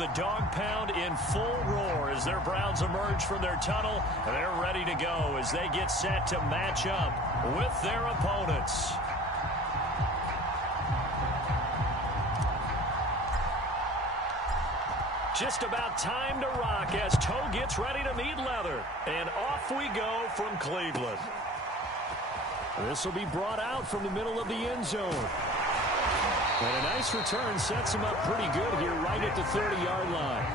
the dog pound in full roar as their Browns emerge from their tunnel. And they're ready to go as they get set to match up with their opponents. Just about time to rock as toe gets ready to meet leather. And off we go from Cleveland. This will be brought out from the middle of the end zone. And a nice return sets him up pretty good here right at the 30-yard line.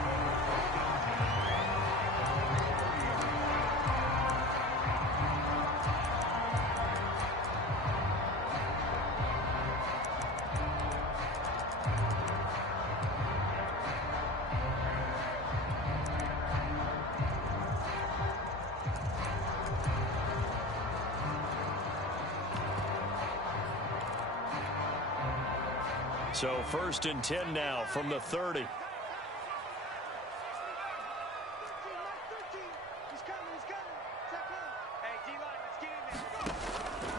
So 1st and 10 now from the 30.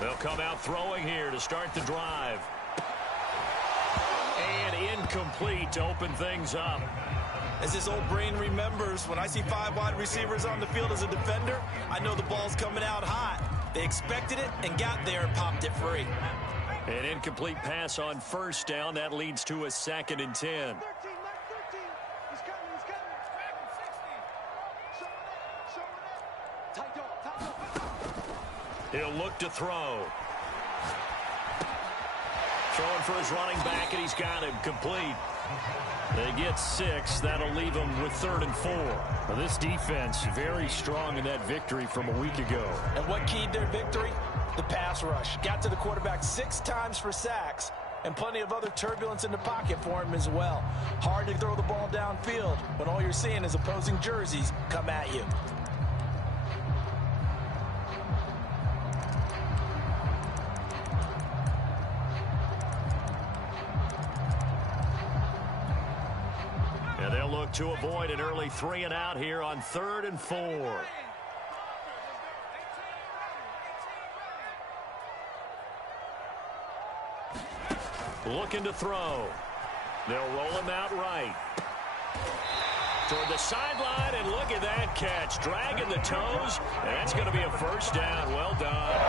They'll come out throwing here to start the drive. And incomplete to open things up. As this old brain remembers, when I see 5 wide receivers on the field as a defender, I know the ball's coming out hot. They expected it and got there and popped it free. An incomplete pass on 1st down. That leads to a 2nd and 10. He'll look to throw. Throwing for his running back, and he's got him complete. They get 6. That'll leave them with 3rd and 4. Well, this defense very strong in that victory from a week ago. And what keyed their victory? The pass rush. Got to the quarterback 6 times for sacks, and plenty of other turbulence in the pocket for him as well. Hard to throw the ball downfield when all you're seeing is opposing jerseys come at you. And they'll look to avoid an early 3 and out here on 3rd and 4. Looking to throw. They'll roll him out right. Toward the sideline, and look at that catch. Dragging the toes, and that's going to be a 1st down. Well done.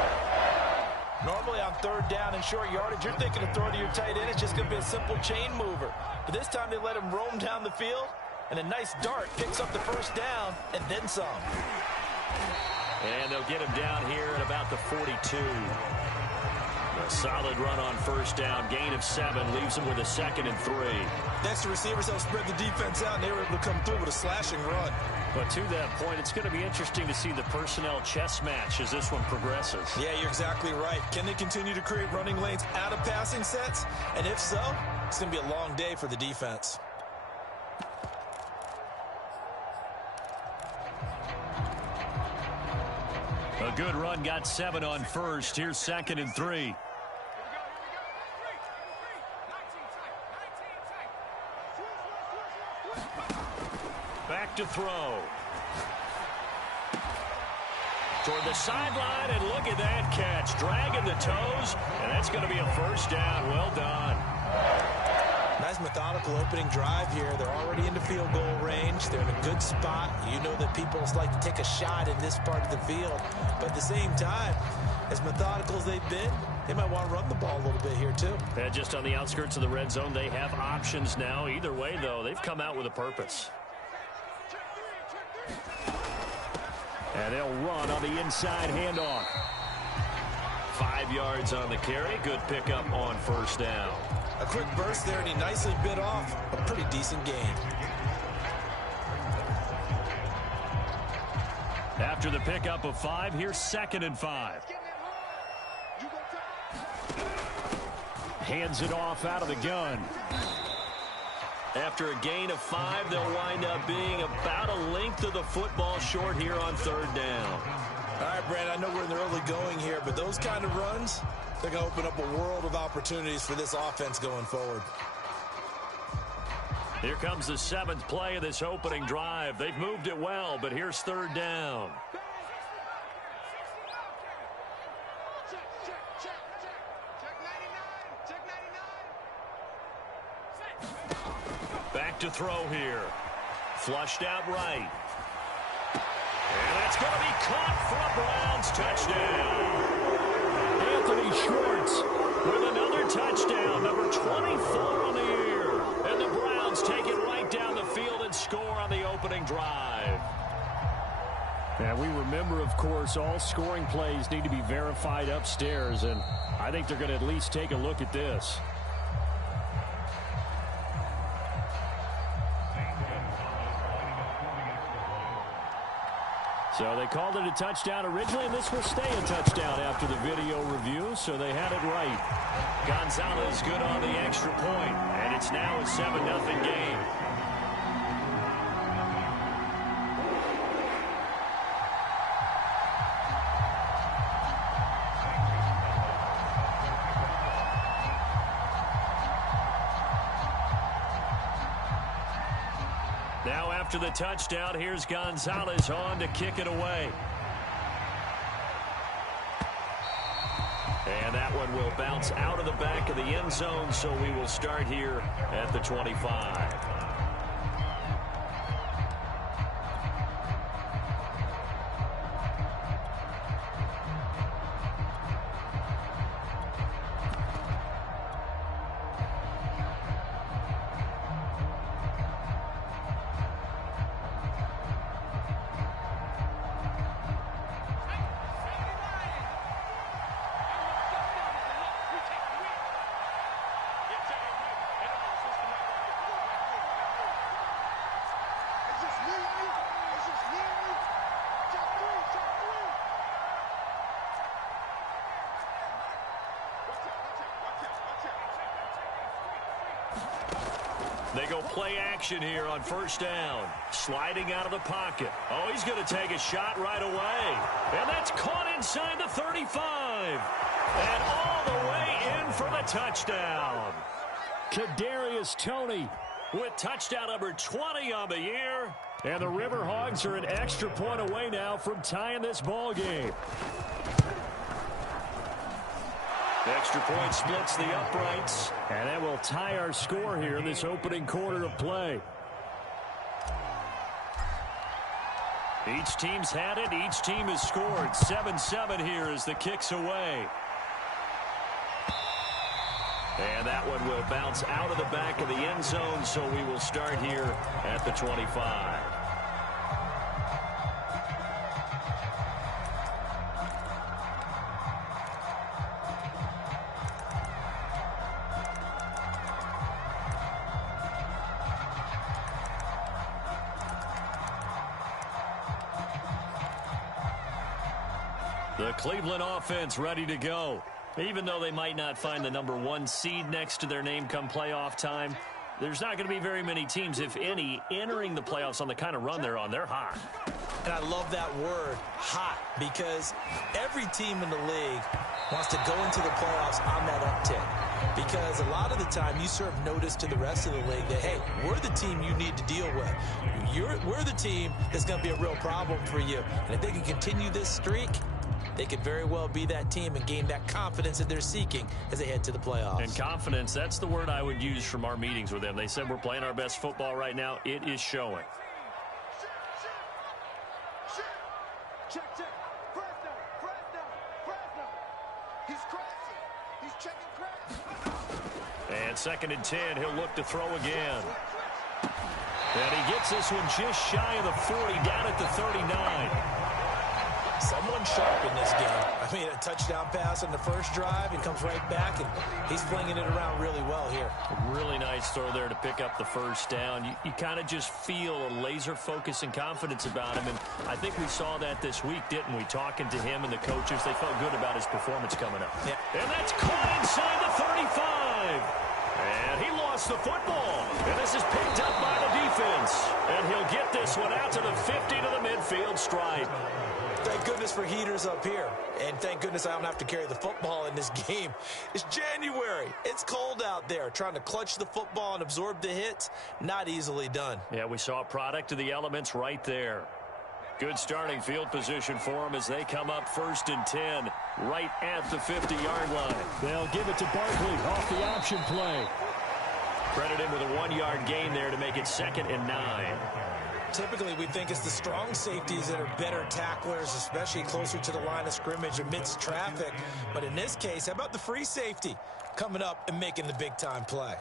Normally on 3rd down and short yardage, you're thinking to throw to your tight end. It's just going to be a simple chain mover. But this time they let him roam down the field, and a nice dart picks up the 1st down and then some. And they'll get him down here at about the 42. A solid run on 1st down. Gain of 7 leaves him with a 2nd and 3. Next, the receivers help spread the defense out, and they were able to come through with a slashing run. But to that point, it's going to be interesting to see the personnel chess match as this one progresses. Yeah, you're exactly right. Can they continue to create running lanes out of passing sets? And if so, it's going to be a long day for the defense. A good run, got 7 on 1st. Here's 2nd and 3. Back to throw. Toward the sideline, and look at that catch. Dragging the toes, and that's going to be a 1st down. Well done. Nice methodical opening drive here. They're already into field goal range. They're in a good spot. You know that people like to take a shot in this part of the field. But at the same time, as methodical as they've been, they might want to run the ball a little bit here too. And just on the outskirts of the red zone, they have options now. Either way, though, they've come out with a purpose. And they'll run on the inside handoff. 5 yards on the carry. Good pickup on 1st down. A quick burst there, and he nicely bit off a pretty decent gain. After the pickup of 5, here's 2nd and 5. Hands it off out of the gun. After a gain of 5, they'll wind up being about a length of the football short here on 3rd down. All right, Brad, I know we're in the early going here, but those kind of runs, they're going to open up a world of opportunities for this offense going forward. Here comes the 7th play of this opening drive. They've moved it well, but here's 3rd down. Back look to throw here. Flushed out right. And that's going to be caught for a Browns touchdown. Anthony Schwartz with another touchdown, number 24 on the year. And the Browns take it right down the field and score on the opening drive. And we remember, of course, all scoring plays need to be verified upstairs, and I think they're going to at least take a look at this. So they called it a touchdown originally, and this will stay a touchdown after the video review, so they had it right. Gonzalez good on the extra point, and it's now a 7-0 game. Now after the touchdown, here's Gonzalez on to kick it away. And that one will bounce out of the back of the end zone, so we will start here at the 25. They go play action here on first down. Sliding out of the pocket. Oh, he's going to take a shot right away. And that's caught inside the 35. And all the way in for the touchdown. Kadarius Toney with touchdown number 20 on the year. And the River Hogs are an extra point away now from tying this ball game. Extra point splits the uprights. And that will tie our score here in this opening quarter of play. Each team's had it. Each team has scored. 7-7 here as the kick's away. And that one will bounce out of the back of the end zone, so we will start here at the 25. The Cleveland offense ready to go. Even though they might not find the number 1 seed next to their name come playoff time, there's not going to be very many teams, if any, entering the playoffs on the kind of run they're on. They're hot. And I love that word, hot, because every team in the league wants to go into the playoffs on that uptick. Because a lot of the time you serve notice to the rest of the league that, hey, we're the team you need to deal with. We're the team that's going to be a real problem for you. And if they can continue this streak, they could very well be that team and gain that confidence that they're seeking as they head to the playoffs. And confidence, that's the word I would use from our meetings with them. They said we're playing our best football right now. It is showing. Check. Fresno. He's crashing. He's checking crash. And 2nd and 10, he'll look to throw again. And he gets this one just shy of the 40, down at the 39. Someone sharp in this game. I mean, a touchdown pass on the first drive. He comes right back, and he's flinging it around really well here. A really nice throw there to pick up the first down. You kind of just feel a laser focus and confidence about him, and I think we saw that this week, didn't we? Talking to him and the coaches, they felt good about his performance coming up. Yeah. And that's caught inside the 35. And he lost the football. And this is picked up by the defense. And he'll get this one out to the 50 to the midfield stripe. Thank goodness for heaters up here. And thank goodness I don't have to carry the football in this game. It's January. It's cold out there. Trying to clutch the football and absorb the hits, not easily done. Yeah, we saw a product of the elements right there. Good starting field position for them as they come up 1st and 10 right at the 50-yard line. They'll give it to Barkley off the option play. Credit him with a 1-yard gain there to make it 2nd and 9. Typically, we think it's the strong safeties that are better tacklers, especially closer to the line of scrimmage amidst traffic. But in this case, how about the free safety coming up and making the big-time play?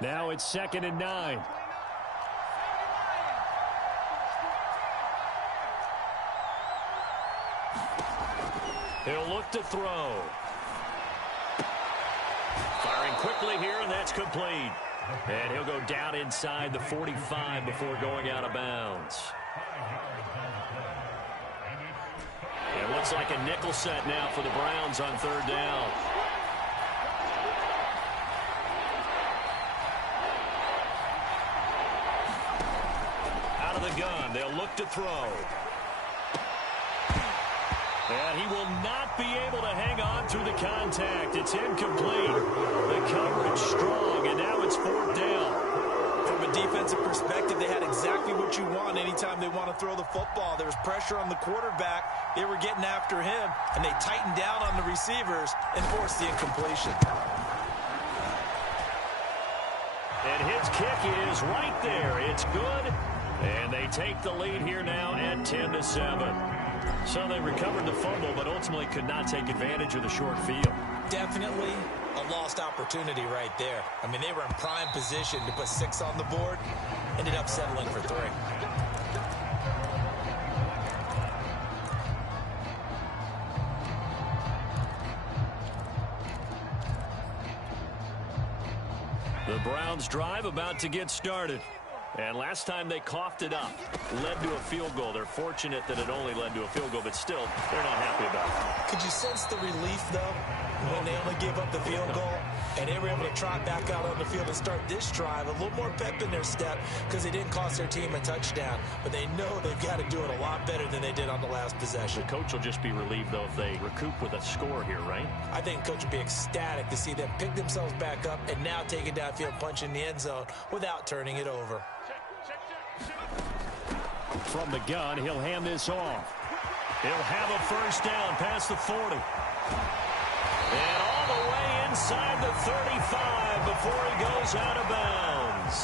Now it's 2nd and 9. He'll look to throw. Firing quickly here, and that's complete. And he'll go down inside the 45 before going out of bounds. It looks like a nickel set now for the Browns on 3rd down. Out of the gun, they'll look to throw. And he will not be able to hang on through the contact. It's incomplete. The coverage strong, and now it's 4th down. From a defensive perspective, they had exactly what you want anytime they want to throw the football. There was pressure on the quarterback. They were getting after him, and they tightened down on the receivers and forced the incompletion. And his kick is right there. It's good. And they take the lead here now at 10-7. So they recovered the fumble, but ultimately could not take advantage of the short field. Definitely a lost opportunity right there. I mean, they were in prime position to put 6 on the board. Ended up settling for 3. The Browns drive about to get started. And last time they coughed it up, led to a field goal. They're fortunate that it only led to a field goal, but still, they're not happy about it. Could you sense the relief, though, when they only gave up the field goal and they were able to trot back out on the field and start this drive? A little more pep in their step because they didn't cost their team a touchdown, but they know they've got to do it a lot better than they did on the last possession. The coach will just be relieved, though, if they recoup with a score here, right? I think coach would be ecstatic to see them pick themselves back up and now take it downfield, punch in the end zone without turning it over. From the gun, he'll hand this off. He'll have a 1st down past the 40. And all the way inside the 35 before he goes out of bounds.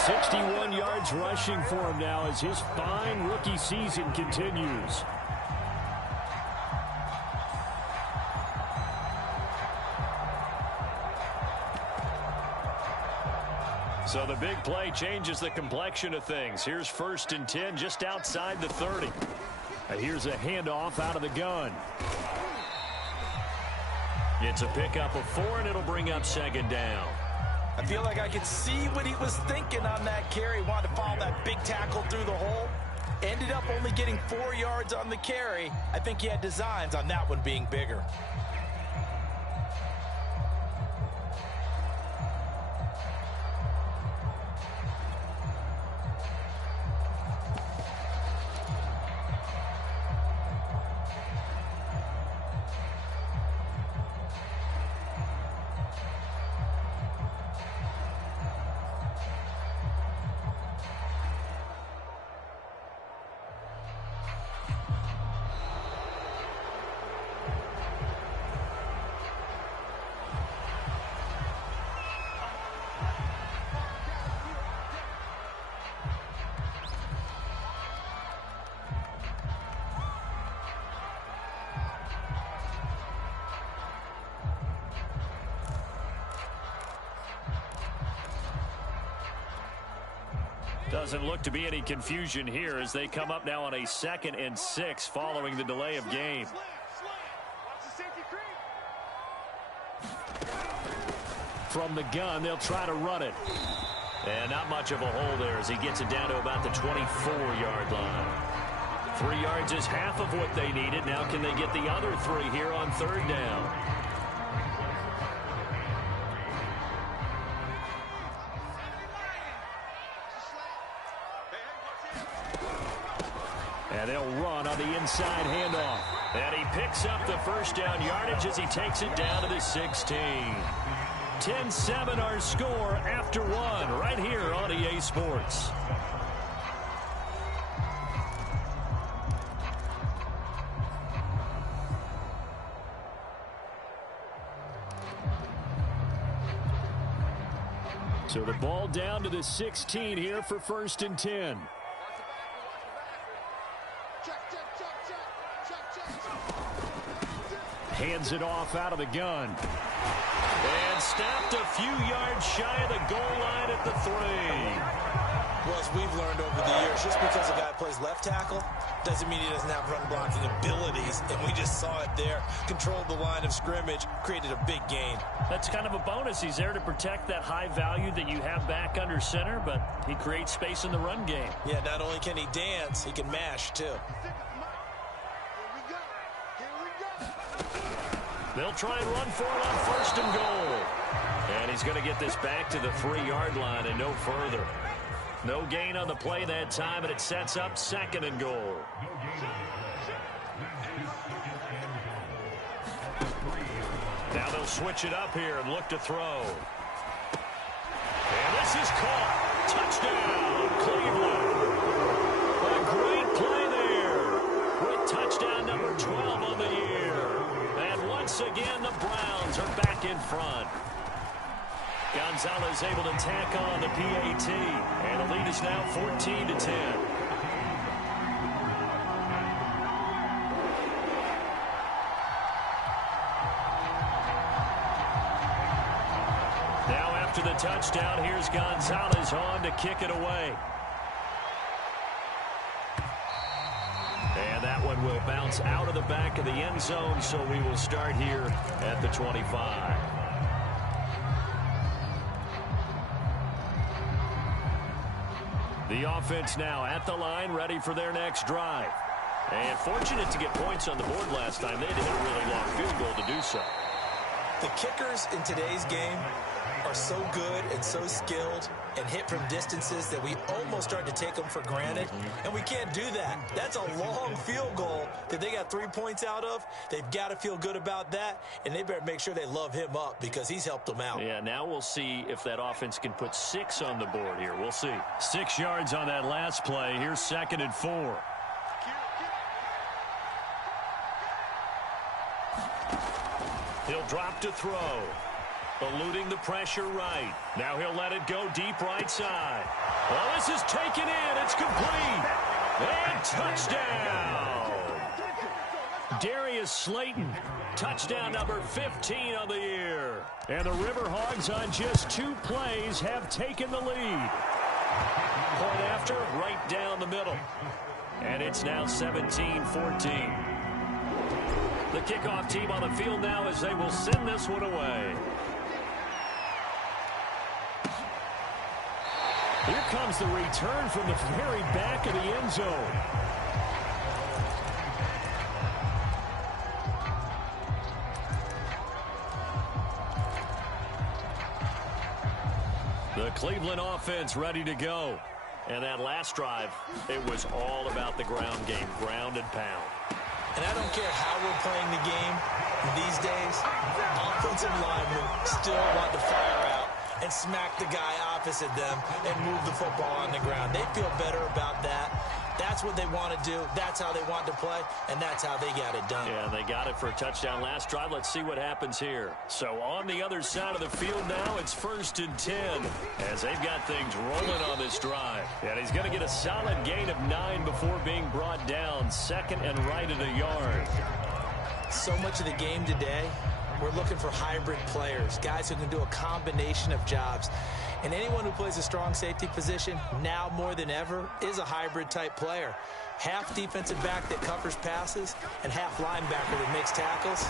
61 yards rushing for him now as his fine rookie season continues. So the big play changes the complexion of things. Here's 1st and 10 just outside the 30. And here's a handoff out of the gun. It's a pickup of 4, and it'll bring up 2nd down. I feel like I could see what he was thinking on that carry. Wanted to follow that big tackle through the hole. Ended up only getting 4 yards on the carry. I think he had designs on that one being bigger. Doesn't look to be any confusion here as they come up now on a 2nd and 6 following the delay of game. From the gun, they'll try to run it. And not much of a hole there as he gets it down to about the 24-yard line. 3 yards is half of what they needed. Now can they get the other 3 here on 3rd down? And they'll run on the inside handoff. And he picks up the 1st down yardage as he takes it down to the 16. 10-7 our score after 1 right here on EA Sports. So the ball down to the 16 here for 1st and 10. Hands it off out of the gun. And stopped a few yards shy of the goal line at the 3. Well, as we've learned over the years, just because a guy plays left tackle doesn't mean he doesn't have run blocking abilities. And we just saw it there. Controlled the line of scrimmage, created a big gain. That's kind of a bonus. He's there to protect that high value that you have back under center, but he creates space in the run game. Yeah, not only can he dance, he can mash, too. They'll try and run for it on 1st and goal. And he's going to get this back to the 3-yard line and no further. No gain on the play that time, and it sets up 2nd and goal. Now they'll switch it up here and look to throw. And this is caught. Touchdown, Cleveland. A great play there with touchdown number 12 on the year. And once again, the Browns are back in front. Gonzalez able to tack on the PAT, and the lead is now 14-10. Now after the touchdown, here's Gonzalez on to kick it away. And that one will bounce out of the back of the end zone, so we will start here at the 25. The offense now at the line, ready for their next drive. And fortunate to get points on the board last time. They had to hit a really long field goal to do so. The kickers in today's game are so good and so skilled and hit from distances that we almost start to take them for granted, and we can't do that. That's a long field goal that they got 3 points out of. They've got to feel good about that, and they better make sure they love him up because he's helped them out. Yeah, now we'll see if that offense can put 6 on the board here. We'll see. 6 yards on that last play. Here's 2nd and 4. He'll drop to throw. Eluding the pressure right. Now he'll let it go deep right side. Well, this is taken in. It's complete. And touchdown. Darius Slayton. Touchdown number 15 on the year. And the River Hogs on just 2 plays have taken the lead. Point after, right down the middle. And it's now 17-14. The kickoff team on the field now as they will send this one away. Here comes the return from the very back of the end zone. The Cleveland offense ready to go. And that last drive, it was all about the ground game, ground and pound. And I don't care how we're playing the game these days, offensive linemen still want to fire out and smack the guy opposite them and move the football on the ground. They feel better about that. That's what they want to do. That's how they want to play, and that's how they got it done. Yeah, they got it for a touchdown last drive. Let's see what happens here. So on the other side of the field now, it's 1st and 10 as they've got things rolling on this drive. And he's going to get a solid gain of 9 before being brought down. 2nd and right at a yard. So much of the game today, we're looking for hybrid players, guys who can do a combination of jobs. And anyone who plays a strong safety position, now more than ever, is a hybrid-type player. Half defensive back that covers passes and half linebacker that makes tackles.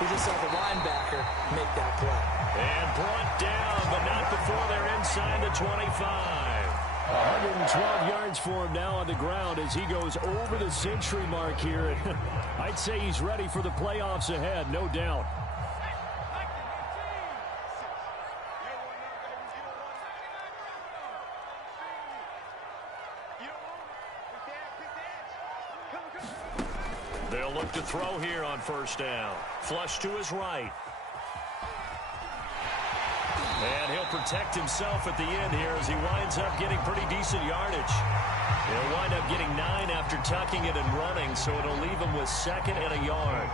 We just saw the linebacker make that play. And brought down, but not before they're inside the 25. 112 yards for him now on the ground as he goes over the century mark here. I'd say he's ready for the playoffs ahead, no doubt. They'll look to throw here on 1st down. Flush to his right. And he'll protect himself at the end here as he winds up getting pretty decent yardage. He'll wind up getting 9 after tucking it and running, so it'll leave him with 2nd and a yard.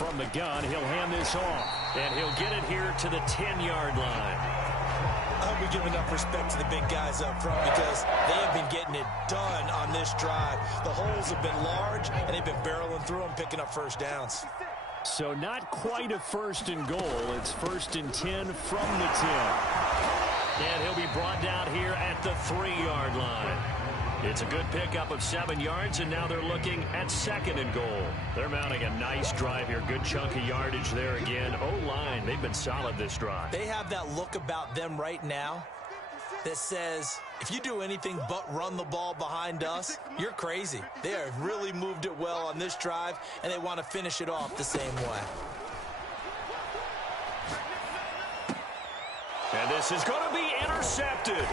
from the gun. He'll hand this off, and he'll get it here to the 10-yard line. I hope we give enough respect to the big guys up front because they have been getting it done on this drive. The holes have been large, and they've been barreling through them, picking up first downs. So not quite a 1st and goal. It's 1st and 10 from the 10. And he'll be brought down here at the 3-yard line. It's a good pickup of 7 yards, and now they're looking at 2nd and goal. They're mounting a nice drive here. Good chunk of yardage there again. O-line, they've been solid this drive. They have that look about them right now that says, if you do anything but run the ball behind us, you're crazy. They have really moved it well on this drive, and they want to finish it off the same way. And this is going to be intercepted.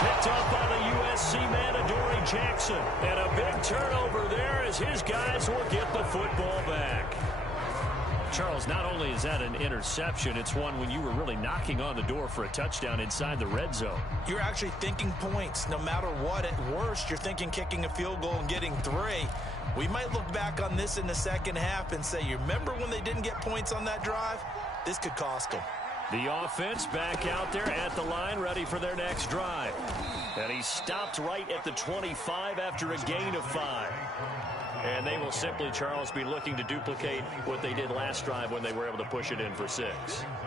Picked up by the USC man, Adoree Jackson. And a big turnover there as his guys will get the football back. Charles, not only is that an interception, it's one when you were really knocking on the door for a touchdown inside the red zone. You're actually thinking points. No matter what, at worst, you're thinking kicking a field goal and getting 3. We might look back on this in the second half and say, you remember when they didn't get points on that drive? This could cost them. The offense back out there at the line, ready for their next drive. And he stopped right at the 25 after a gain of 5. And they will simply, Charles, be looking to duplicate what they did last drive when they were able to push it in for 6.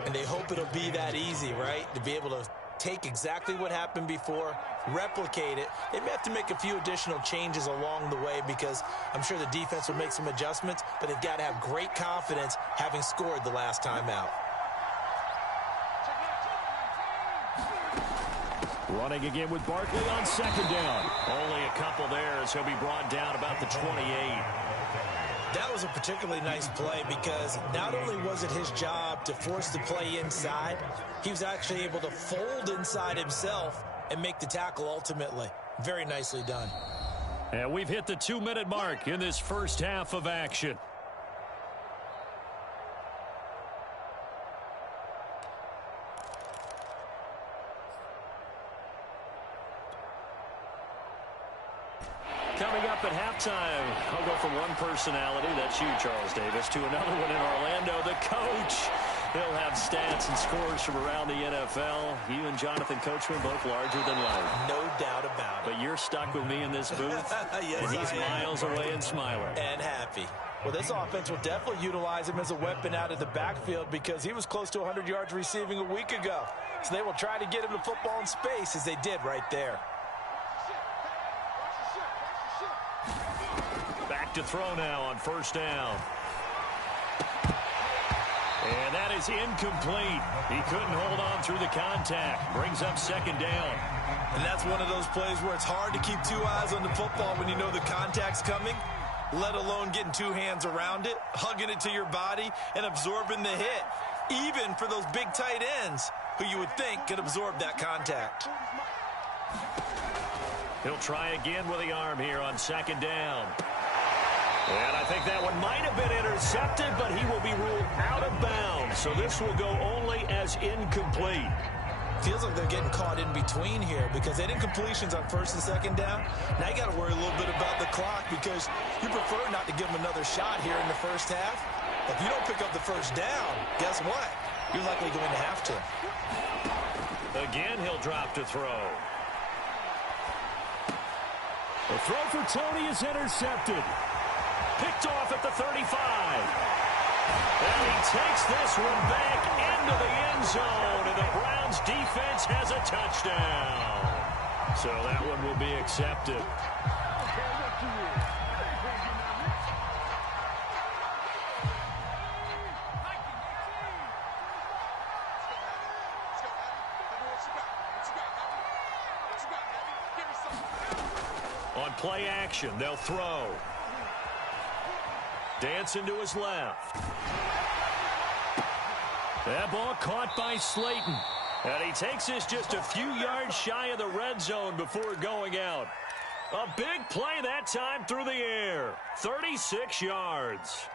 And they hope it'll be that easy, right? To be able to take exactly what happened before, replicate it. They may have to make a few additional changes along the way because I'm sure the defense will make some adjustments, but they've got to have great confidence having scored the last time out. Running again with Barkley on 2nd down. Only a couple there as he'll be brought down about the 28. That was a particularly nice play because not only was it his job to force the play inside, he was actually able to fold inside himself and make the tackle ultimately. Very nicely done. And we've hit the 2-minute mark in this first half of action. Coming up at halftime, I'll go from one personality, that's you, Charles Davis, to another one in Orlando, the coach. He'll have stats and scores from around the NFL. You and Jonathan Coachman both larger than life. No doubt about it. But you're stuck with me in this booth, yes, and he's miles away and smiling. And happy. Well, this offense will definitely utilize him as a weapon out of the backfield because he was close to 100 yards receiving a week ago. So they will try to get him the football in space as they did right there. Back to throw now on 1st down. And that is incomplete. He couldn't hold on through the contact. Brings up 2nd down. And that's one of those plays where it's hard to keep 2 eyes on the football when you know the contact's coming, let alone getting 2 hands around it, hugging it to your body, and absorbing the hit. Even for those big tight ends who you would think could absorb that contact. He'll try again with the arm here on 2nd down. And I think that one might have been intercepted, but he will be ruled out of bounds. So this will go only as incomplete. Feels like they're getting caught in between here because they did incompletions on 1st and 2nd down. Now you got to worry a little bit about the clock because you prefer not to give them another shot here in the first half. If you don't pick up the 1st down, guess what? You're likely going to have to. Again, he'll drop to throw. The throw for Tony is intercepted. Picked off at the 35. And he takes this one back into the end zone, and the Browns defense has a touchdown. So that one will be accepted. On play action, they'll throw. Dancing to his left. That ball caught by Slayton. And he takes this just a few yards shy of the red zone before going out. A big play that time through the air. 36 yards.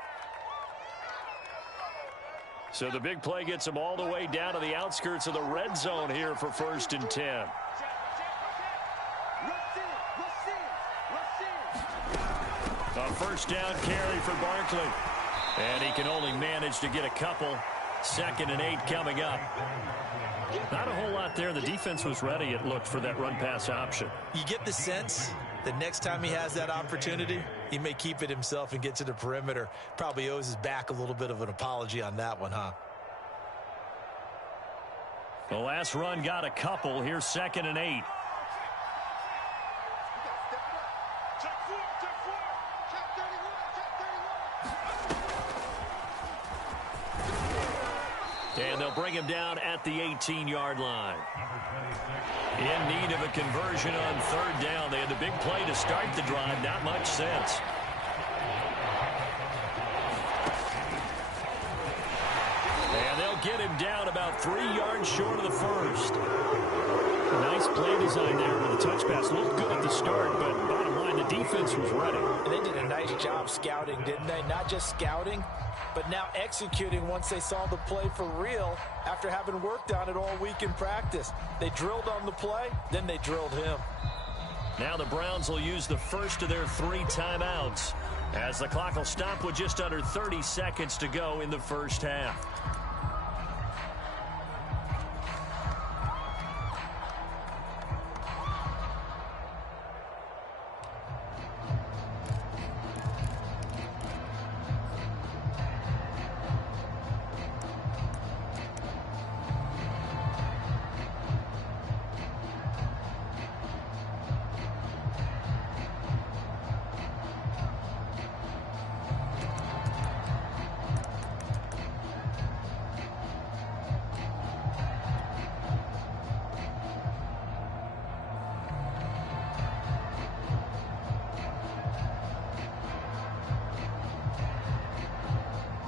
So the big play gets him all the way down to the outskirts of the red zone here for 1st and 10. A 1st down carry for Barkley. And he can only manage to get a couple. 2nd and 8 coming up. Not a whole lot there. The defense was ready, it looked, for that run-pass option. You get the sense that next time he has that opportunity, he may keep it himself and get to the perimeter. Probably owes his back a little bit of an apology on that one, huh? The last run got a couple. Here's 2nd and 8. And they'll bring him down at the 18-yard line. In need of a conversion on 3rd down. They had the big play to start the drive. Not much sense. And they'll get him down about 3 yards short of the first. A nice play design there with a touch pass. Looked good at the start, but bottom line, the defense was ready. And they did a nice job scouting, didn't they? Not just scouting, but now executing once they saw the play for real after having worked on it all week in practice. They drilled on the play, then they drilled him. Now the Browns will use the first of their 3 timeouts as the clock will stop with just under 30 seconds to go in the first half.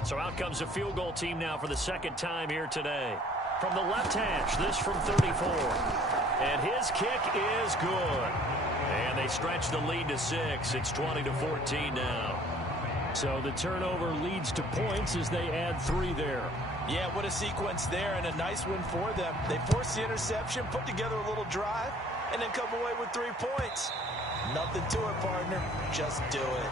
So out comes a field goal team now for the 2nd time here today. From the left hash, this from 34. And his kick is good. And they stretch the lead to 6. It's 20-14 now. So the turnover leads to points as they add 3 there. Yeah, what a sequence there, and a nice win for them. They forced the interception, put together a little drive, and then come away with 3 points. Nothing to it, partner. Just do it.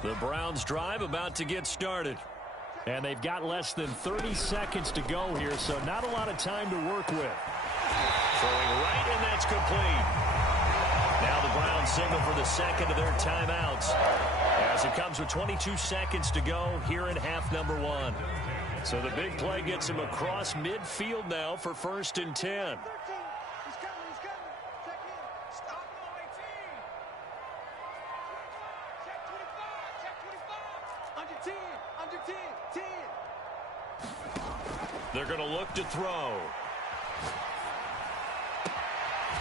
The Browns drive about to get started. And they've got less than 30 seconds to go here, so not a lot of time to work with. Throwing right, and that's complete. Now the Browns signal for the 2nd of their timeouts as it comes with 22 seconds to go here in half number 1. So the big play gets him across midfield now for 1st and 10. They're going to look to throw.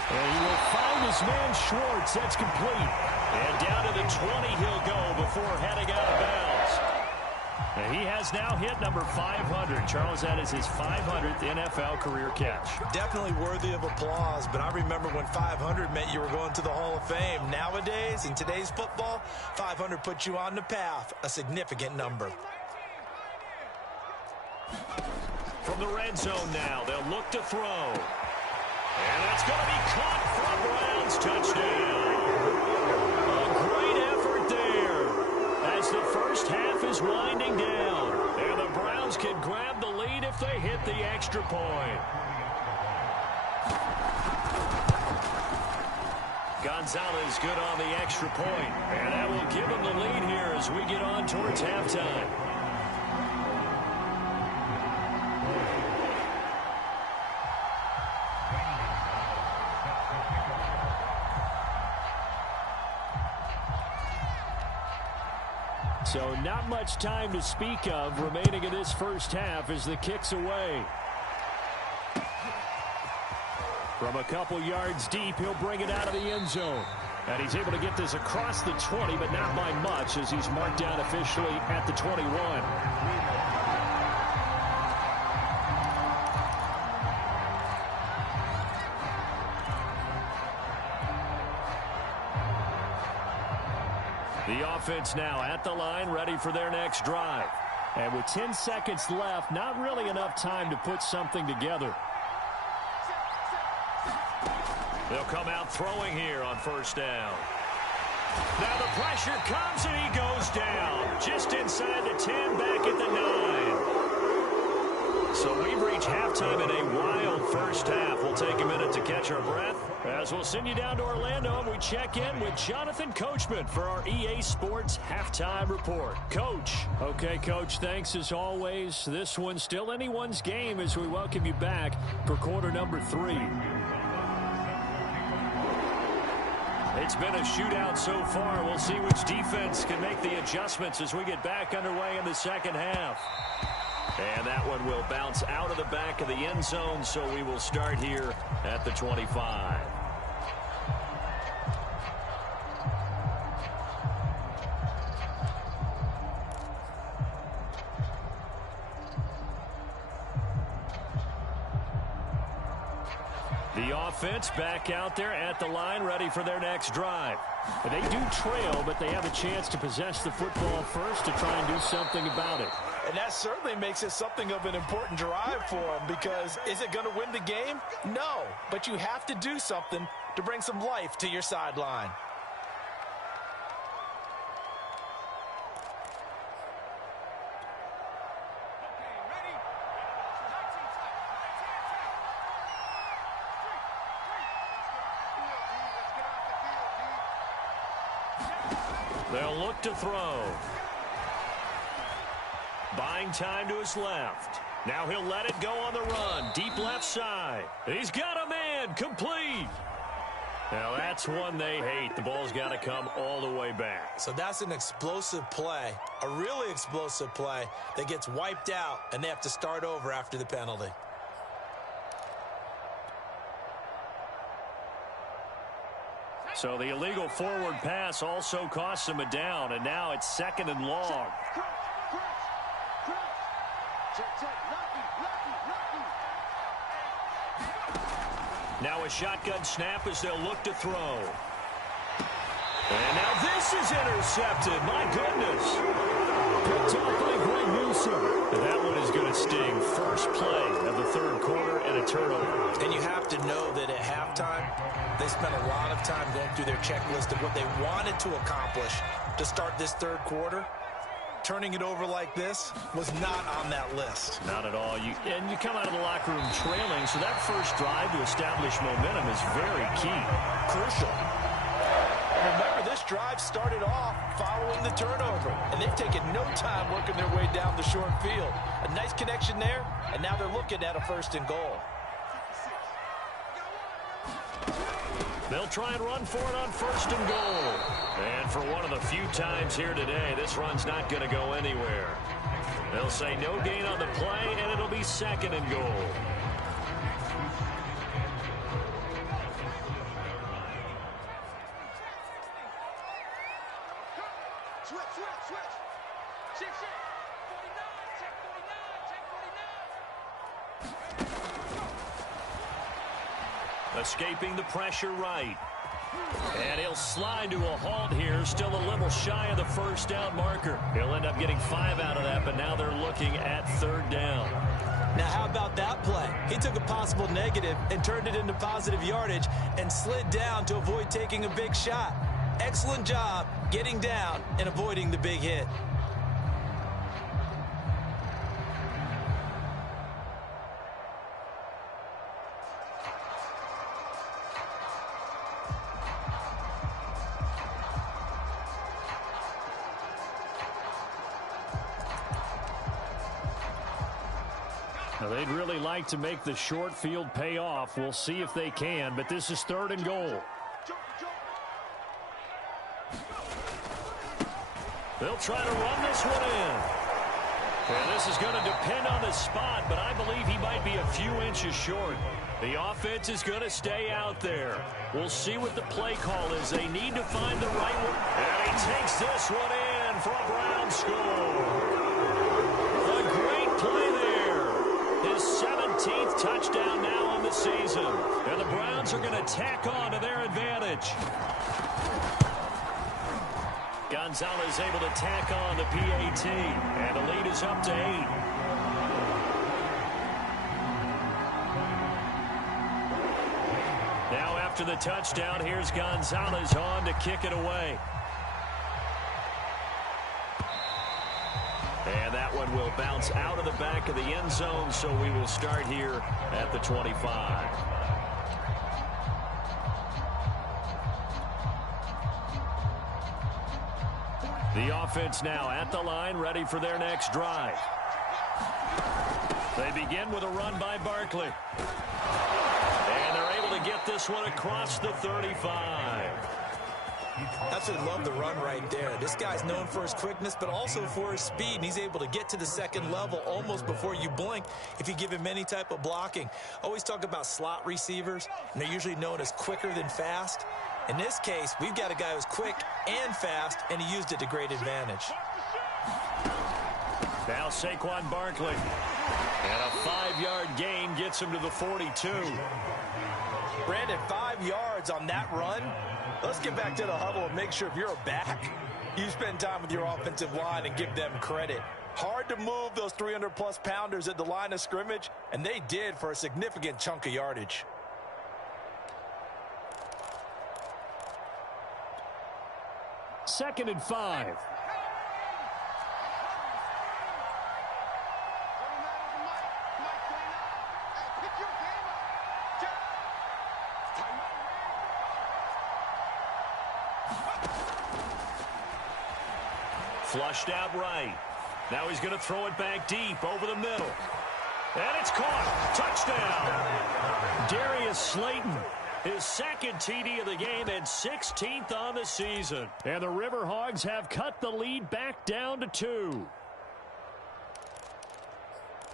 And he will find his man Schwartz. That's complete. And down to the 20 he'll go before heading out of bounds. And he has now hit number 500. Charles, that is his 500th NFL career catch. Definitely worthy of applause, but I remember when 500 meant you were going to the Hall of Fame. Nowadays, in today's football, 500 puts you on the path, a significant number. From the red zone now, they'll look to throw. And that's going to be caught from Browns. Touchdown. A great effort there as the first half is winding down. And the Browns can grab the lead if they hit the extra point. Gonzalez good on the extra point. And that will give them the lead here as we get on towards halftime. So not much time to speak of remaining in this first half as the kick's away. From a couple yards deep, he'll bring it out of the end zone. And he's able to get this across the 20, but not by much as he's marked down officially at the 21. The offense now at the line, ready for their next drive. And with 10 seconds left, not really enough time to put something together. They'll come out throwing here on first down. Now the pressure comes and he goes down. Just inside the 10, back at the 9. So we've reached halftime in a wild first half. We'll take a minute to catch our breath as we'll send you down to Orlando and we check in with Jonathan Coachman for our EA Sports Halftime Report. Coach. Okay, Coach, thanks as always. This one's still anyone's game as we welcome you back for quarter number 3. It's been a shootout so far. We'll see which defense can make the adjustments as we get back underway in the second half. And that one will bounce out of the back of the end zone, so we will start here at the 25. The offense back out there at the line, ready for their next drive. They do trail, but they have a chance to possess the football first to try and do something about it. And that certainly makes it something of an important drive for them, because is it going to win the game? No, but you have to do something to bring some life to your sideline. They'll look to throw. Buying time to his left. Now he'll let it go on the run. Deep left side. He's got a man. Complete. Now that's one they hate. The ball's got to come all the way back. So that's an explosive play, a really explosive play that gets wiped out, and they have to start over after the penalty. So the illegal forward pass also costs him a down, and now it's 2nd and long. Now a shotgun snap as they'll look to throw. And now this is intercepted. My goodness. Picked off by Greg Newsome. That one is going to sting. First play of the third quarter and a turnover. And you have to know that at halftime, they spent a lot of time going through their checklist of what they wanted to accomplish to start this third quarter. Turning it over like this was not on that list. Not at all. You come out of the locker room trailing, so that first drive to establish momentum is very key. Crucial. Remember, this drive started off following the turnover, and they've taken no time working their way down the short field. A nice connection there, and now they're looking at a 1st and goal. They'll try and run for it on 1st and goal. And for one of the few times here today, this run's not going to go anywhere. They'll say no gain on the play, and it'll be 2nd and goal. Escaping the pressure right. And he'll slide to a halt here, still a little shy of the first down marker. He'll end up getting 5 out of that, but now they're looking at 3rd down. Now, how about that play? He took a possible negative and turned it into positive yardage and slid down to avoid taking a big shot. Excellent job getting down and avoiding the big hit. Now, they'd really like to make the short field pay off. We'll see if they can, but this is 3rd and goal. They'll try to run this one in. And this is going to depend on the spot, but I believe he might be a few inches short. The offense is going to stay out there. We'll see what the play call is. They need to find the right one. And he takes this one in for a Brown score. A great play there. His 17th touchdown now on the season. And the Browns are going to tack on to their advantage. Gonzalez able to tack on the PAT. And the lead is up to 8. after the touchdown. Here's Gonzalez on to kick it away. And that one will bounce out of the back of the end zone, so we will start here at the 25. The offense now at the line, ready for their next drive. They begin with a run by Barkley. And they're able to get this one across the 35. Absolutely love the run right there. This guy's known for his quickness, but also for his speed. And he's able to get to the second level almost before you blink if you give him any type of blocking. Always talk about slot receivers, and they're usually known as quicker than fast. In this case, we've got a guy who's quick and fast, and he used it to great advantage. Now Saquon Barkley. And a 5-yard gain gets him to the 42. Brandon, 5 yards on that run. Let's get back to the huddle and make sure if you're a back, you spend time with your offensive line and give them credit. Hard to move those 300-plus pounders at the line of scrimmage, and they did for a significant chunk of yardage. Second and 5. Flushed out right. Now he's going to throw it back deep over the middle. And it's caught. Touchdown. Darius Slayton, his second TD of the game and 16th on the season. And the River Hogs have cut the lead back down to 2.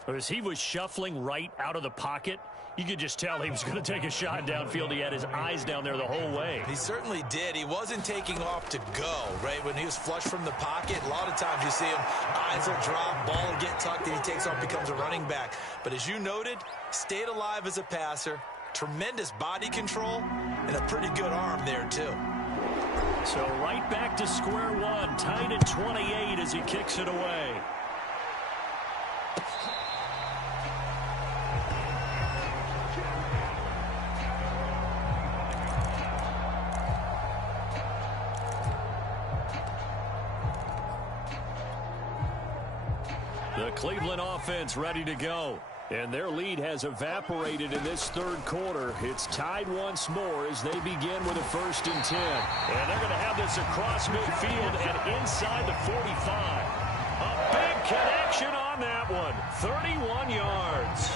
As he was shuffling right out of the pocket, you could just tell he was going to take a shot downfield. He had his eyes down there the whole way. He certainly did. He wasn't taking off to go, right? When he was flush from the pocket, a lot of times you see him, eyes will drop, ball will get tucked, and he takes off, becomes a running back. But as you noted, stayed alive as a passer, tremendous body control, and a pretty good arm there, too. So right back to square one, tied at 28 as he kicks it away. The Cleveland offense ready to go. And their lead has evaporated in this third quarter. It's tied once more as they begin with a 1st and 10. And they're going to have this across midfield and inside the 45. A big connection on that one. 31 yards.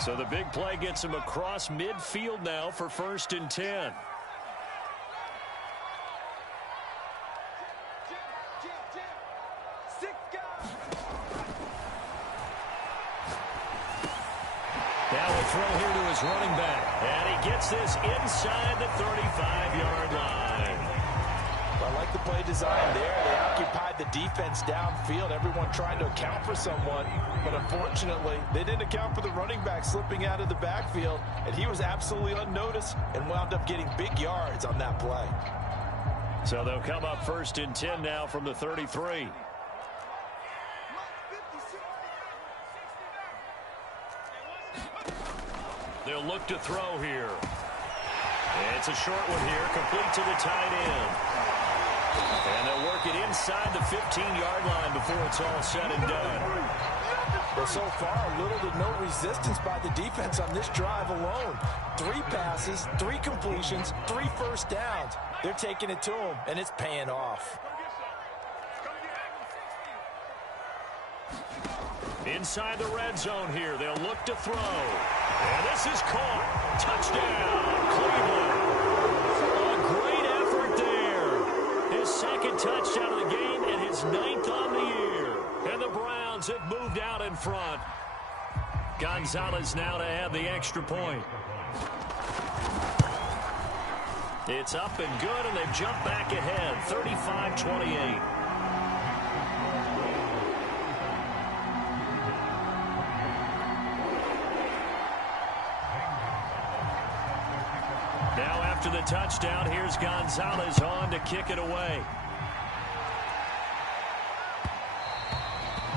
So the big play gets him across midfield now for 1st and 10. Now a throw here to his running back. And he gets this inside the 35-yard line. I like the play design there. They occupied the defense downfield, everyone trying to account for someone. But unfortunately, they didn't account for the running back slipping out of the backfield, and he was absolutely unnoticed and wound up getting big yards on that play. So they'll come up 1st and 10 now from the 33. They'll look to throw here. It's a short one here, complete to the tight end. And they'll work it inside the 15-yard line before it's all said and done. Well, so far, little to no resistance by the defense on this drive alone. 3 passes, 3 completions, 3 first downs. They're taking it to him, and it's paying off. Inside the red zone here, they'll look to throw. And this is caught. Touchdown, Cleveland. A great effort there. His second touchdown of the game and his 9th on the year. And the Browns have moved out in front. Gonzalez now to add the extra point. It's up and good, and they've jumped back ahead, 35-28. the touchdown. Here's Gonzalez on to kick it away.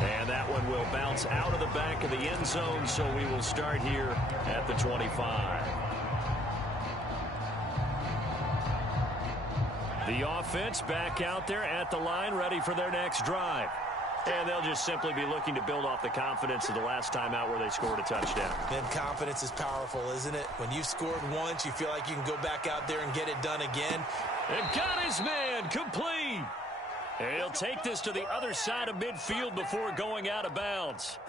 And that one will bounce out of the back of the end zone, so we will start here at the 25. The offense back out there at the line, ready for their next drive. And they'll just simply be looking to build off the confidence of the last time out where they scored a touchdown. Then confidence is powerful, isn't it? When you've scored once, you feel like you can go back out there and get it done again. And got his man complete. And he'll take this to the other side of midfield before going out of bounds.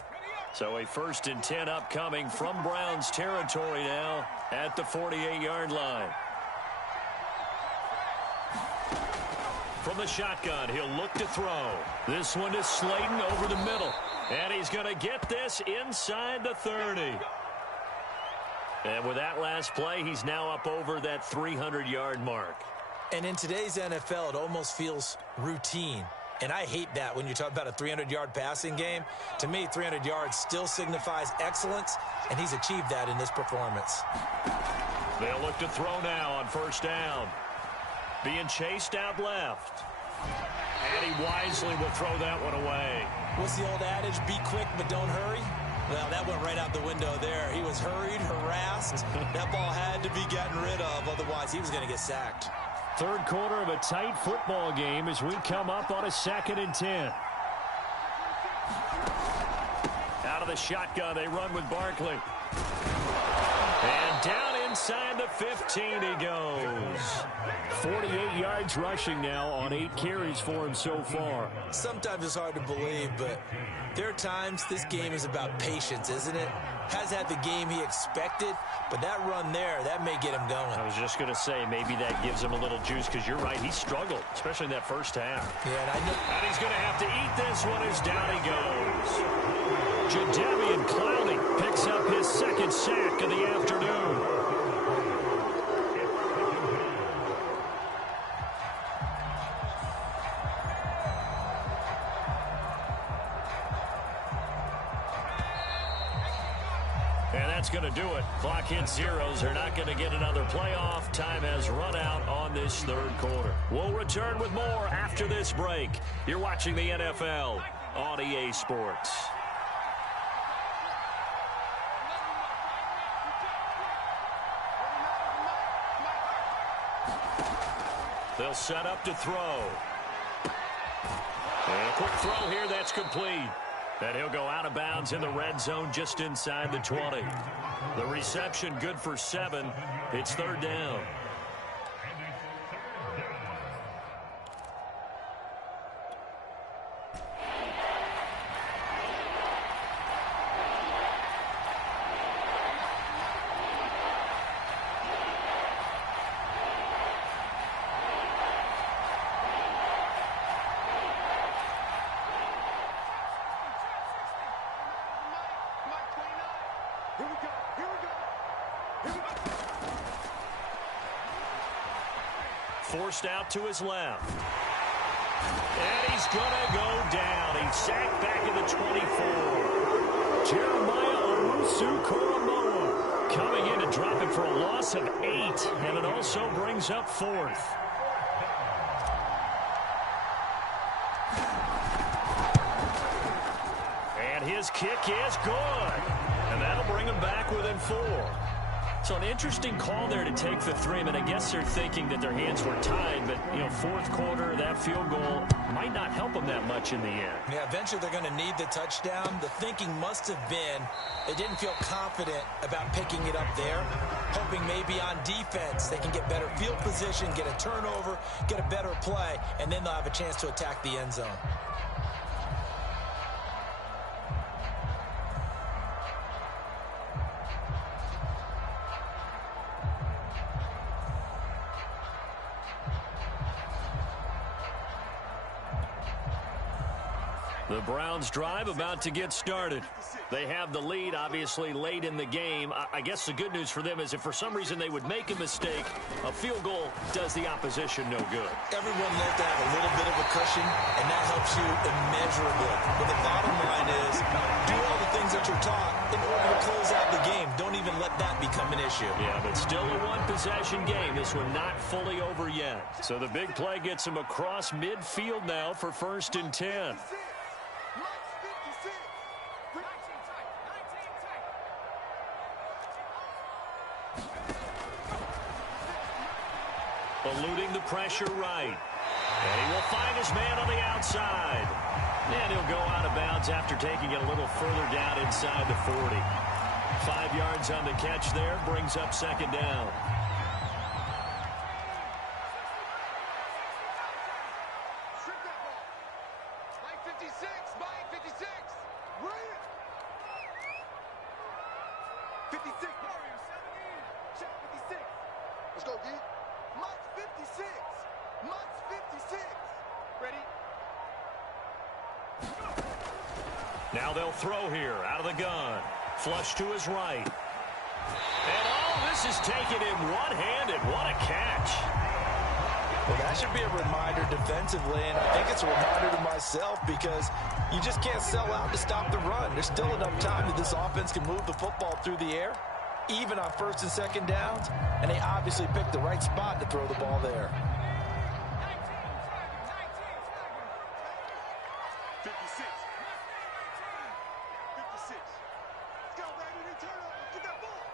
So a 1st and 10 upcoming from Browns territory now at the 48-yard line. From the shotgun, he'll look to throw. This one is Slayton over the middle. And he's going to get this inside the 30. And with that last play, he's now up over that 300-yard mark. And in today's NFL, it almost feels routine. And I hate that when you talk about a 300-yard passing game. To me, 300 yards still signifies excellence, and he's achieved that in this performance. They'll look to throw now on 1st down. Being chased out left. And he wisely will throw that one away. What's the old adage? Be quick, but don't hurry. Well, that went right out the window there. He was hurried, harassed. That ball had to be gotten rid of. Otherwise, he was going to get sacked. Third quarter of a tight football game as we come up on a 2nd and 10. Out of the shotgun, they run with Barkley. And down inside the 15 he goes. 48 yards rushing now on 8 carries for him so far. Sometimes it's hard to believe, but there are times this game is about patience, isn't it? Has had the game he expected, but that run there, that may get him going. I was just going to say, maybe that gives him a little juice, because you're right, he struggled, especially in that first half. Yeah, and he's going to have to eat this one as down he goes. Jadeveon Clowney picks up his 2nd sack of the afternoon. And that's going to do it. Clock hits zeros. They're not going to get another playoff. Time has run out on this 3rd quarter. We'll return with more after this break. You're watching the NFL on EA Sports. They'll set up to throw. And a quick throw here. That's complete. And he'll go out of bounds in the red zone just inside the 20. The reception good for 7. It's 3rd down. Forced out to his left. And he's going to go down. He's sacked back at the 24. Jeremiah Owusu-Koramoah coming in to drop it for a loss of 8. And it also brings up 4th. And his kick is good. And that'll bring him back within 4. So an interesting call there to take the 3. I mean, I guess they're thinking that their hands were tied, but, you know, 4th quarter, that field goal might not help them that much in the end. Yeah, eventually they're going to need the touchdown. The thinking must have been they didn't feel confident about picking it up there, hoping maybe on defense they can get better field position, get a turnover, get a better play, and then they'll have a chance to attack the end zone. The Browns drive about to get started. They have the lead, obviously, late in the game. I guess the good news for them is if for some reason they would make a mistake, a field goal does the opposition no good. Everyone loves to have a little bit of a cushion, and that helps you immeasurably. But the bottom line is do all the things that you're taught in order to close out the game. Don't even let that become an issue. Yeah, but still a one-possession game. This one not fully over yet. So the big play gets him across midfield now for 1st and 10. Eluding the pressure right. And he will find his man on the outside. And he'll go out of bounds after taking it a little further down inside the 40. 5 yards on the catch there, brings up 2nd down. Strip that ball. Mike 56. Mike 56. Right. 56. Warriors 17. Check 56. Let's go, D. Mike's 56. Mike's 56. Ready? Now they'll throw here out of the gun. Flush to his right. And this is taken in one-handed. What a catch. Well, that should be a reminder defensively, and I think it's a reminder to myself because you just can't sell out to stop the run. There's still enough time that this offense can move the football through the air, even on 1st and 2nd downs, and they obviously picked the right spot to throw the ball there. 56. 56. Let's go, baby. Turn up. Get that ball.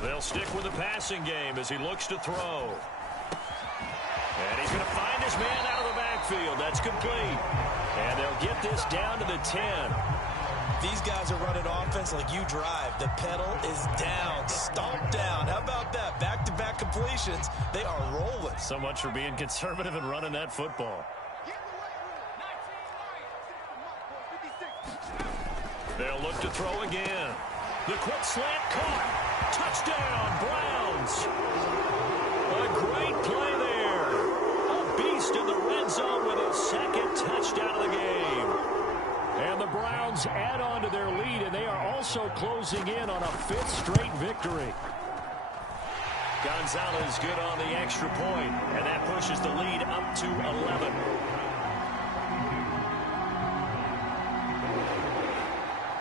They'll stick with the passing game as he looks to throw. And he's going to find his man out of the backfield. That's complete. And they'll get this down to the 10. These guys are running offense like you drive. The pedal is down, stomped down. How about that? Back-to-back completions. They are rolling. So much for being conservative and running that football. They'll look to throw again. The quick slant caught. Touchdown, Browns. A great play there. A beast in the red zone with his 2nd touchdown of the game. And the Browns add on to their lead, and they are also closing in on a 5th straight victory. Gonzalez good on the extra point, and that pushes the lead up to 11.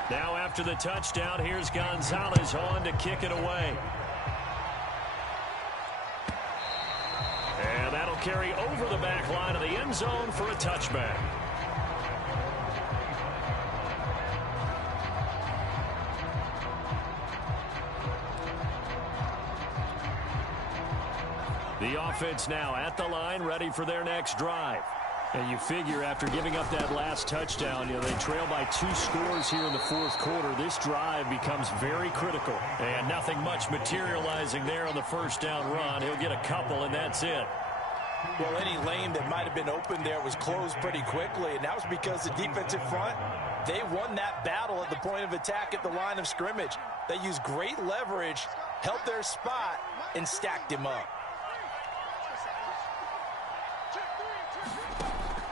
Now after the touchdown, here's Gonzalez on to kick it away. And that'll carry over the back line of the end zone for a touchback. The offense now at the line, ready for their next drive. And you figure after giving up that last touchdown, they trail by 2 scores here in the 4th quarter. This drive becomes very critical. And nothing much materializing there on the 1st down run. He'll get a couple, and that's it. Well, any lane that might have been open there was closed pretty quickly, and that was because the defensive front, they won that battle at the point of attack at the line of scrimmage. They used great leverage, held their spot, and stacked him up.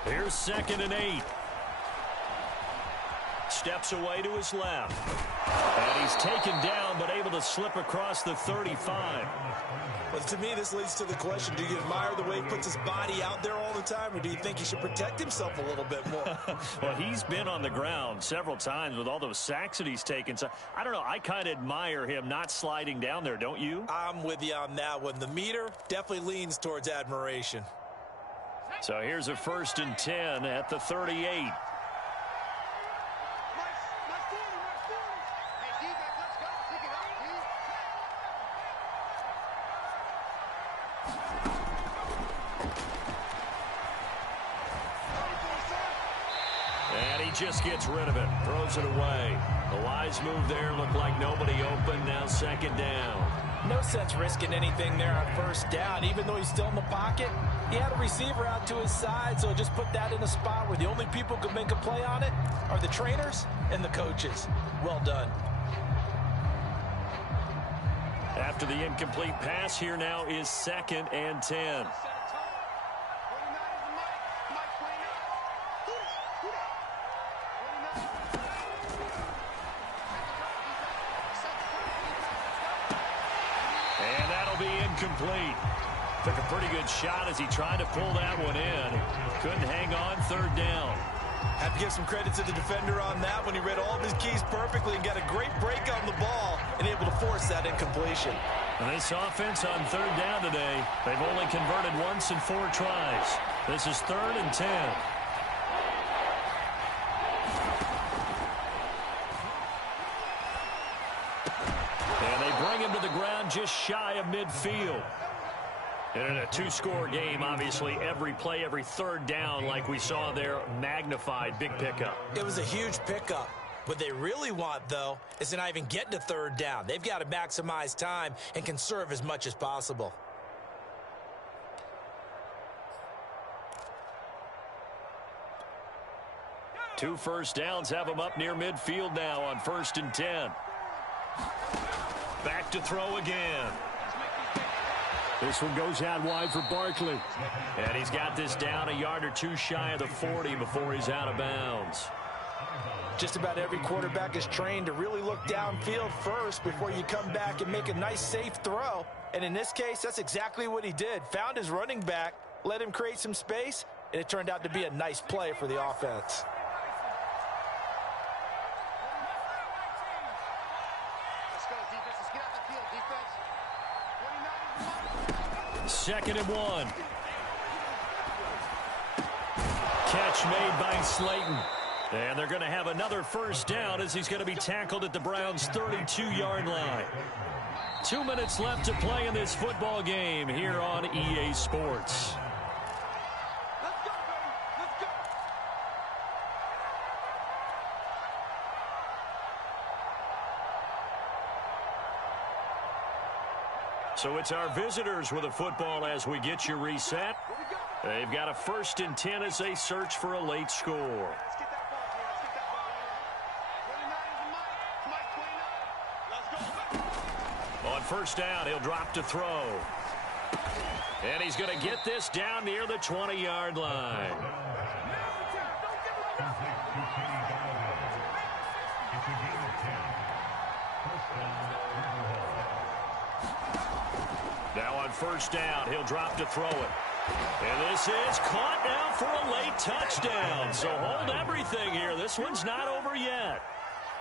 Here's 2nd and 8. Steps away to his left. And he's taken down, but able to slip across the 35. But to me, this leads to the question, do you admire the way he puts his body out there all the time, or do you think he should protect himself a little bit more? Well, he's been on the ground several times with all those sacks that he's taken. So, I don't know, I kind of admire him not sliding down there, don't you? I'm with you on that one. The meter definitely leans towards admiration. So here's a 1st and 10 at the 38. And he just gets rid of it, throws it away. The wise move there, looked like nobody open, now 2nd down. No sense risking anything there on 1st down. Even though he's still in the pocket, he had a receiver out to his side, so just put that in a spot where the only people who can make a play on it are the trainers and the coaches. Well done. After the incomplete pass, here now is 2nd and 10. And that'll be incomplete. Took a pretty good shot as he tried to pull that one in. Couldn't hang on third down. Have to give some credit to the defender on that when he read all of his keys perfectly and got a great break on the ball and able to force that incompletion. And this offense on third down today, they've only converted once in 4 tries. This is 3rd and 10. And they bring him to the ground just shy of midfield. And in a 2-score game, obviously, every play, every third down, like we saw there, magnified, big pickup. It was a huge pickup. What they really want, though, is to not even get to third down. They've got to maximize time and conserve as much as possible. Two first downs have them up near midfield now on 1st and 10. Back to throw again. This one goes out wide for Barkley. And he's got this down a yard or 2 shy of the 40 before he's out of bounds. Just about every quarterback is trained to really look downfield first before you come back and make a nice, safe throw. And in this case, that's exactly what he did. Found his running back, let him create some space, and it turned out to be a nice play for the offense. Let's go, defense. Let's get out the field, defense. 2nd and 1. Catch made by Slayton. And they're going to have another first down as he's going to be tackled at the Browns' 32-yard line. 2 minutes left to play in this football game here on EA Sports. Let's go, baby. Let's go. So it's our visitors with a football as we get you reset. They've got a 1st and 10 as they search for a late score. Let's get that ball, Jay. Let's get that ball. 29 is the mic. Let's go. On 1st down, he'll drop to throw. And he's going to get this down near the 20-yard line. Now on 1st down, he'll drop to throw it. And this is caught now for a late touchdown. So hold everything here. This one's not over yet.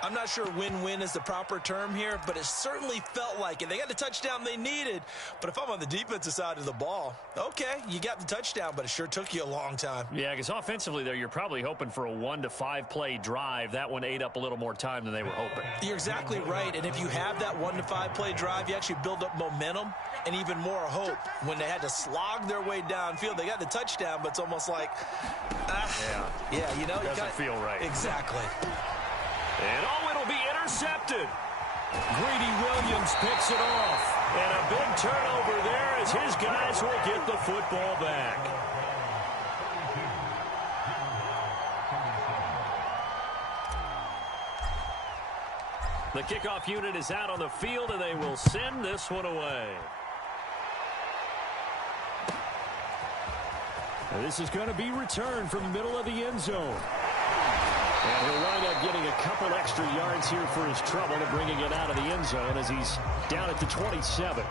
I'm not sure win-win is the proper term here, but it certainly felt like it. They got the touchdown they needed, but if I'm on the defensive side of the ball, okay, you got the touchdown, but it sure took you a long time. Yeah, because offensively there, you're probably hoping for a 1 to 5 play drive. That one ate up a little more time than they were hoping. You're exactly right, and if you have that 1 to 5 play drive, you actually build up momentum and even more hope. When they had to slog their way downfield, they got the touchdown, but it's almost like, yeah, you know, doesn't feel right. Exactly. And it'll be intercepted. Greedy Williams picks it off. And a big turnover there as his guys will get the football back. The kickoff unit is out on the field, and they will send this one away. And this is going to be returned from the middle of the end zone. And he'll wind up getting a couple extra yards here for his trouble and bringing it out of the end zone as he's down at the 27.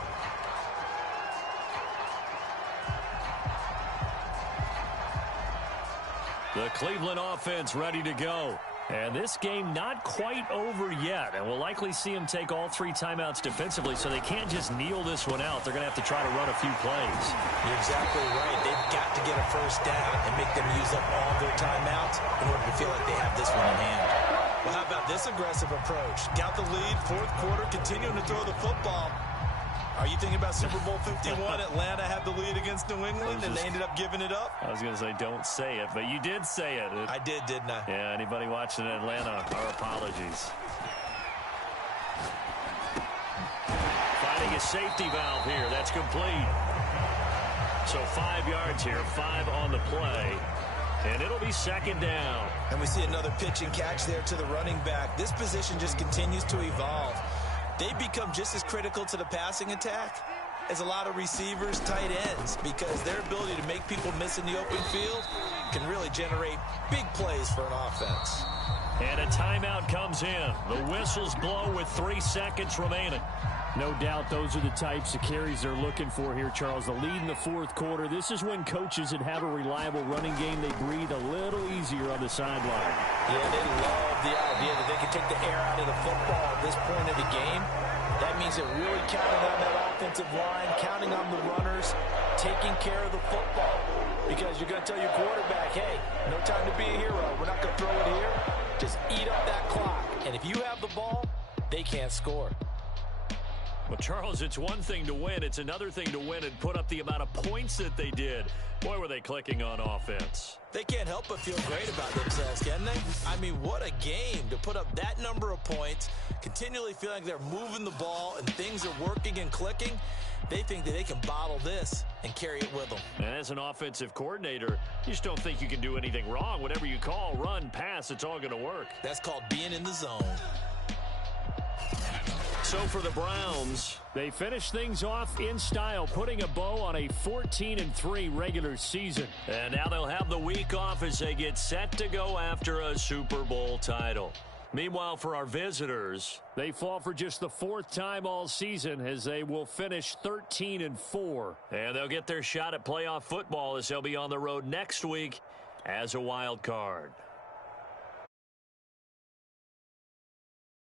The Cleveland offense ready to go. And this game not quite over yet. And we'll likely see them take all 3 timeouts defensively, so they can't just kneel this one out. They're going to have to try to run a few plays. You're exactly right. They've got to get a first down and make them use up all their timeouts in order to feel like they have this one in hand. Well, how about this aggressive approach? Got the lead, 4th quarter, continuing to throw the football. Are you thinking about Super Bowl 51? Atlanta had the lead against New England, and they ended up giving it up? I was going to say, don't say it, but you did say it. I did, didn't I? Yeah, anybody watching Atlanta, our apologies. Finding a safety valve here. That's complete. So 5 yards here, 5 on the play. And it'll be 2nd down. And we see another pitch and catch there to the running back. This position just continues to evolve. They become just as critical to the passing attack as a lot of receivers, tight ends, because their ability to make people miss in the open field can really generate big plays for an offense. And a timeout comes in. The whistles blow with 3 seconds remaining. No doubt those are the types of carries they're looking for here, Charles. The lead in the fourth quarter. This is when coaches that have a reliable running game, they breathe a little easier on the sideline. Yeah, they love the idea that they can take the air out of the football at this point of the game. That means they're really counting on that offensive line, counting on the runners, taking care of the football. Because you're going to tell your quarterback, hey, no time to be a hero. We're not going to throw it here. Just eat up that clock. And if you have the ball, they can't score. Well, Charles, it's one thing to win. It's another thing to win and put up the amount of points that they did. Boy, were they clicking on offense. They can't help but feel great about themselves, can they? I mean, what a game to put up that number of points, continually feeling like they're moving the ball and things are working and clicking. They think that they can bottle this and carry it with them. And as an offensive coordinator, you just don't think you can do anything wrong. Whatever you call, run, pass, it's all going to work. That's called being in the zone. So for the Browns, they finish things off in style, putting a bow on a 14-3 regular season. And now they'll have the week off as they get set to go after a Super Bowl title. Meanwhile, for our visitors, they fall for just the 4th time all season as they will finish 13-4. And they'll get their shot at playoff football as they'll be on the road next week as a wild card.